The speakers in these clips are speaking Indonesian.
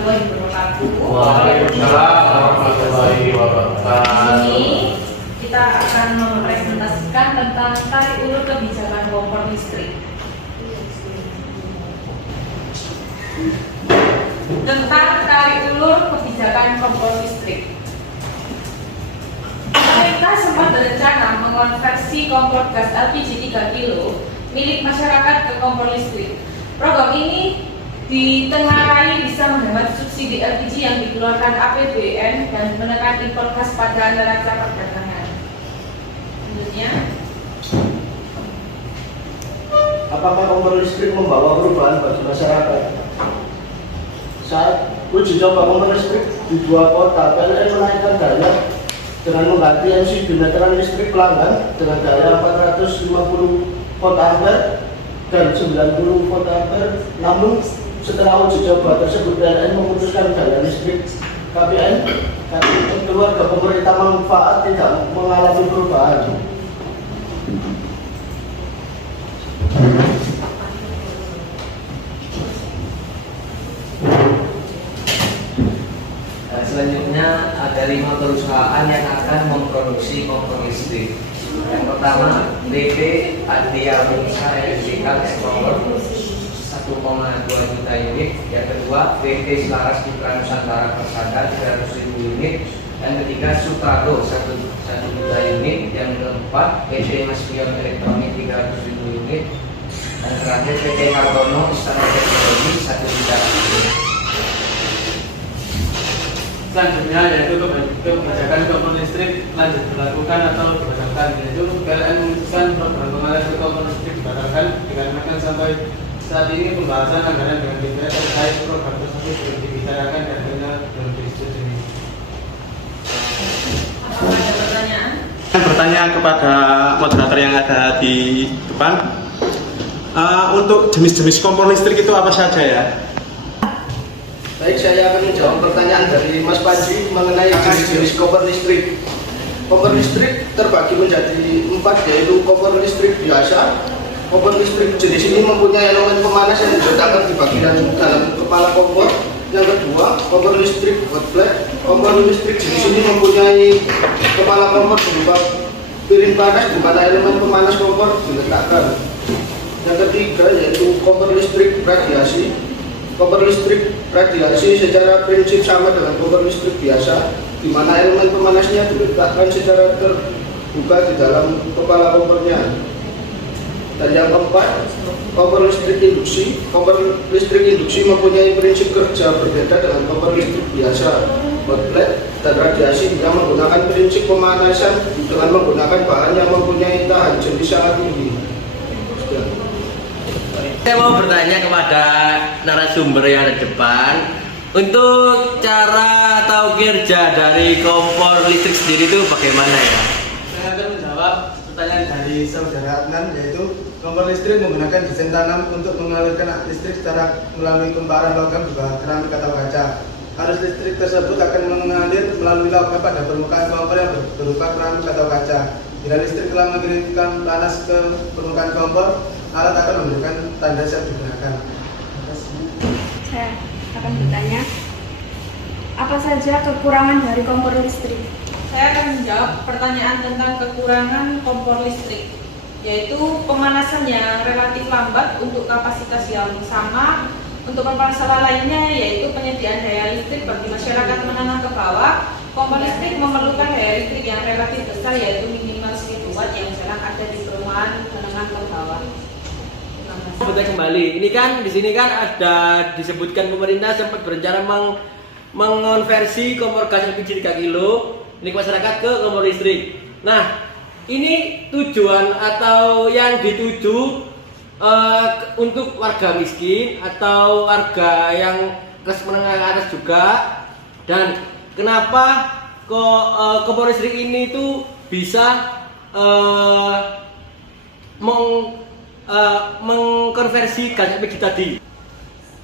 warahmatullahi wabarakatuh. Waalaikumsalam warahmatullahi wabarakatuh. Di sini kita akan mempresentasikan tentang tarik ulur kebijakan kompor listrik. Tentang tarik ulur kebijakan kompor listrik. Pemerintah sempat berencana mengonversi kompor gas LPG 3 kg milik masyarakat ke kompor listrik. Program ini ditengarai bisa menghemat subsidi LPG yang dikeluarkan APBN dan menekan impor gas pada neraca perdagangan. Selanjutnya, apakah kompor listrik membawa perubahan bagi masyarakat? Saat uji coba kompor listrik di 2 kota, PLN menaikkan daya dengan mengganti MCB meteran listrik pelanggan dengan daya 450 volt ampere dan 90 volt ampere. Namun setelah uji coba tersebut, PLN memutuskan daya listrik KPN keluarga pemerintah manfaat tidak mengalami perubahan. Selanjutnya ada 5 perusahaan yang akan memproduksi kompor listrik. Yang pertama, DP Adria Mungsa Electrical Explorer 1,2 juta unit. Yang kedua, PT Selaras Citra Nusantara Persada 300.000 unit. Yang ketiga, Suprado 1 juta unit. Yang keempat, PT Maspion Elektronik 300.000 unit. Dan terakhir, PT Hartono Istana Teknologi 1 juta unit. Selanjutnya yaitu kebijakan kompor listrik lanjut dilakukan atau dibatalkan. Yaitu PLN memutuskan program pengadaan kompor listrik dibatalkan dikarenakan sampai saat ini pembahasan anggaran dengan DPR terkait program tersebut belum dibicarakan dan belum disetujui. apakah ada pertanyaan? Bertanya kepada moderator yang ada di depan, untuk jenis-jenis kompor listrik itu apa saja ya? Baik, saya akan menjawab pertanyaan dari Mas Panji mengenai jenis-jenis kompor listrik. Kompor listrik terbagi menjadi 4, yaitu kompor listrik biasa. Kompor listrik jenis ini mempunyai elemen pemanas yang diletakkan di bagian dalam kepala kompor. Yang kedua, kompor listrik hot plate. Kompor listrik jenis ini mempunyai kepala kompor berupa piring panas di mana elemen pemanas kompor diletakkan. Yang ketiga yaitu kompor listrik radiasi. Kompor listrik radiasi secara prinsip sama dengan kompor listrik biasa, di mana elemen pemanasnya diletakkan secara terbuka di dalam kepala kompornya. Dan yang keempat, kompor listrik induksi. Kompor listrik induksi mempunyai prinsip kerja berbeda dengan kompor listrik biasa, hot plate dan radiasi yang menggunakan prinsip pemanasan dengan menggunakan bahan yang mempunyai tahan jenis sangat tinggi. Saya mau bertanya kepada narasumber yang ada di depan, untuk cara atau kerja dari kompor listrik sendiri itu bagaimana ya? Saya akan menjawab pertanyaan dari saudara Adnan, yaitu kompor listrik menggunakan desain tanam untuk mengalirkan listrik secara melalui kumparan logam berupa keramik atau kaca. Arus listrik tersebut akan mengalir melalui logam pada permukaan kompor yang berupa keramik atau kaca. Bila listrik telah mengirimkan panas ke permukaan kompor, alat akan memberikan tanda siap digunakan. Saya akan bertanya, apa saja kekurangan dari kompor listrik? Saya akan menjawab pertanyaan tentang kekurangan kompor listrik, yaitu pemanasan yang relatif lambat untuk kapasitas yang sama. Untuk masalah lainnya yaitu penyediaan daya listrik bagi masyarakat menengah ke bawah. Kompor listrik memerlukan daya listrik yang relatif besar, yaitu minimal 1000 watt yang jarang ada di perumahan menengah ke bawah. Kita kembali. Ini kan di sini kan ada disebutkan pemerintah sempat berencana mengonversi kompor gas LPG 3 kg milik masyarakat ke kompor listrik. Nah, ini tujuan atau yang dituju untuk warga miskin atau warga yang kelas menengah ke atas juga. Dan kenapa kok kompor listrik ini tuh bisa mengkonversi gas LPG tadi?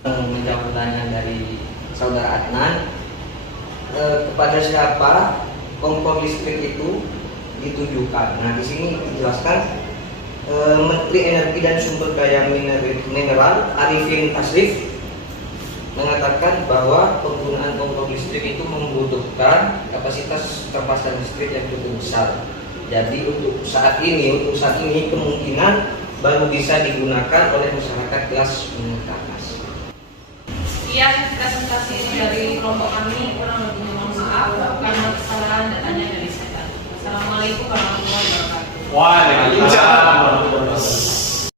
Menjawab pertanyaan dari saudara Adnan, kepada siapa kompor listrik itu ditujukan? Nah, di sini dijelaskan Menteri Energi dan Sumber Daya Mineral Arifin Tasrif mengatakan bahwa penggunaan kompor listrik itu membutuhkan kapasitas terpasang listrik yang cukup besar. Jadi untuk saat ini kemungkinan baru bisa digunakan oleh masyarakat kelas menengah ke atas. Sekian presentasi dari kelompok kami, kurang lebihnya mohon maaf karena kesalahan datanya dari saya. Assalamualaikum warahmatullahi wabarakatuh. Waalaikumsalam.